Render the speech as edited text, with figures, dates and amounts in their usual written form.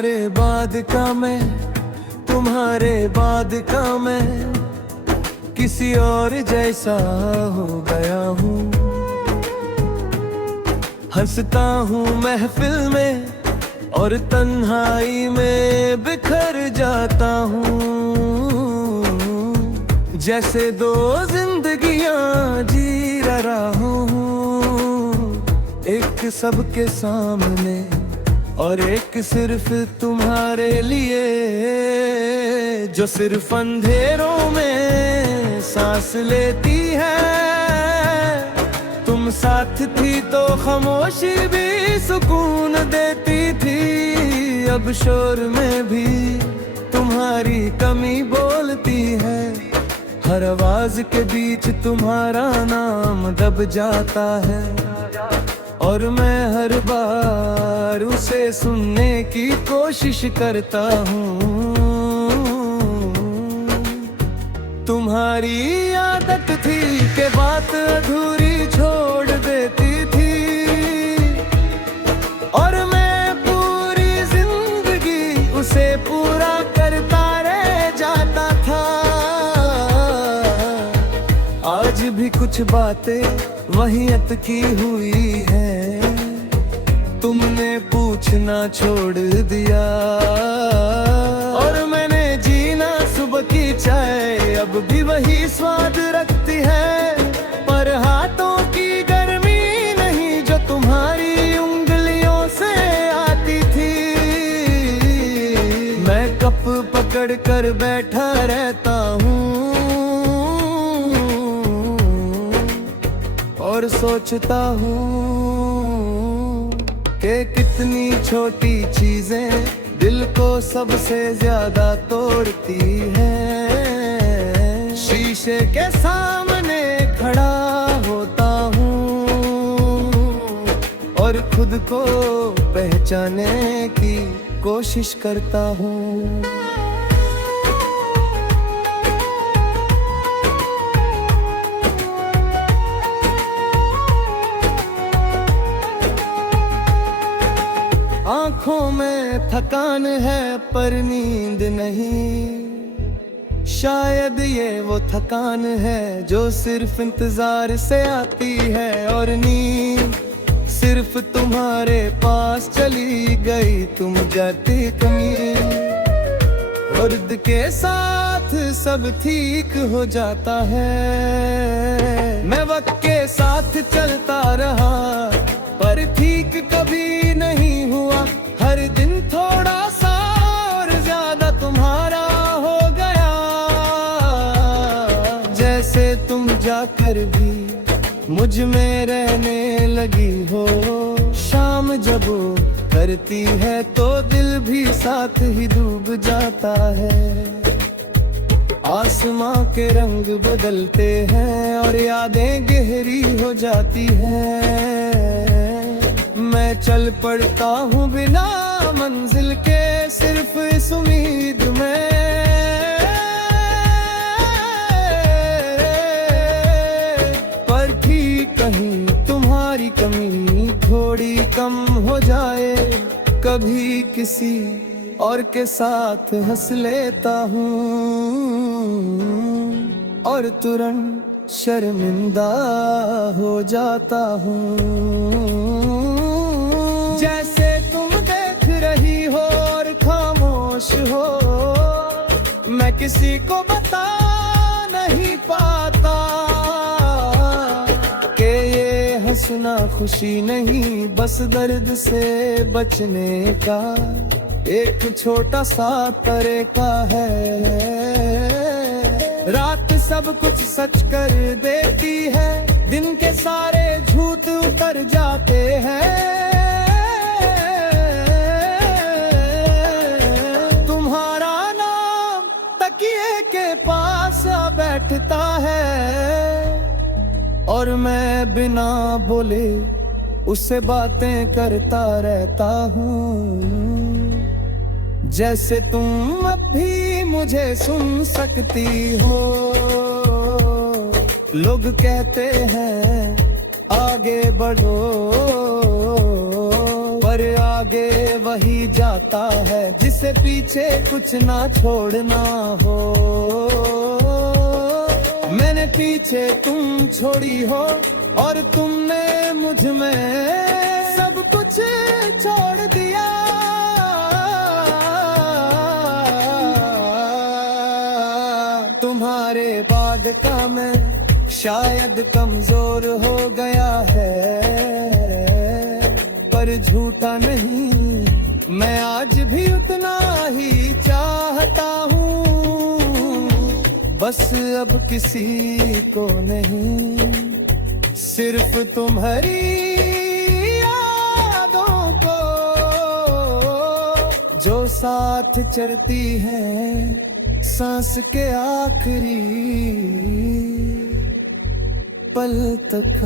तुम्हारे बाद का मैं, तुम्हारे बाद का मैं किसी और जैसा हो गया हूँ। हंसता हूँ महफिल में और तन्हाई में बिखर जाता हूँ। जैसे दो जिंदगियां जी रहा हूँ, एक सबके सामने और एक सिर्फ तुम्हारे लिए, जो सिर्फ अंधेरों में सांस लेती है। तुम साथ थी तो खामोशी भी सुकून देती थी, अब शोर में भी तुम्हारी कमी बोलती है। हर आवाज के बीच तुम्हारा नाम दब जाता है और मैं हर बार उसे सुनने की कोशिश करता हूँ। तुम्हारी आदत थी कि बात अधूरी छोड़ देती थी और मैं पूरी जिंदगी उसे पूरा करता रह जाता था। आज भी कुछ बातें वही अटकी हुई है, तुमने पूछना छोड़ दिया और मैंने जीना सुबह की चाय अब भी वही स्वाद रखती है। पर हाथों की गर्मी नहीं जो तुम्हारी उंगलियों से आती थी। मैं कप पकड़ कर बैठा रहता हूँ और सोचता हूँ कि कितनी छोटी चीजें दिल को सबसे ज्यादा तोड़ती हैं। शीशे के सामने खड़ा होता हूँ और खुद को पहचानने की कोशिश करता हूँ। आँखों में थकान है पर नींद नहीं, शायद ये वो थकान है जो सिर्फ इंतजार से आती है। और नींद सिर्फ तुम्हारे पास चली गई, तुम जाती कमी। दर्द के साथ सब ठीक हो जाता है। मैं वक्त के साथ चलता रहा पर ठीक कभी नहीं हुआ। हर दिन थोड़ा सा और ज्यादा तुम्हारा हो गया। जैसे तुम जाकर भी मुझ में रहने लगी हो। शाम जब करती है तो दिल भी साथ ही डूब जाता है। आसमां के रंग बदलते हैं और यादें गहरी हो जाती हैं। मैं चल पड़ता हूँ बिना मंजिल के सिर्फ इस उम्मीद में, पर ठीक कहीं तुम्हारी कमी थोड़ी कम हो जाए। कभी किसी और के साथ हंस लेता हूँ और तुरंत शर्मिंदा हो जाता हूँ। जैसे तुम देख रही हो और खामोश हो, मैं किसी को बता नहीं पाता कि ये हंसना खुशी नहीं, बस दर्द से बचने का एक छोटा सा तरीका है। रात सब कुछ सच कर देती है, दिन के सारे झूठ उतर जाते हैं। तुम्हारा नाम तकिए के पास बैठता है और मैं बिना बोले उससे बातें करता रहता हूँ। जैसे तुम अब भी मुझे सुन सकती हो। लोग कहते हैं आगे बढ़ो, पर और आगे वही जाता है जिसे पीछे कुछ ना छोड़ना हो। मैंने पीछे तुम छोड़ी हो और तुमने मुझ में सब कुछ छोड़ दिया। तुम्हारे बाद का मैं शायद कमजोर हो गया है, पर झूठा नहीं, मैं आज भी उतना ही चाहता हूँ। बस अब किसी को नहीं, सिर्फ तुम्हारी यादों को, जो साथ चलती है सांस के आखिरी पल तक।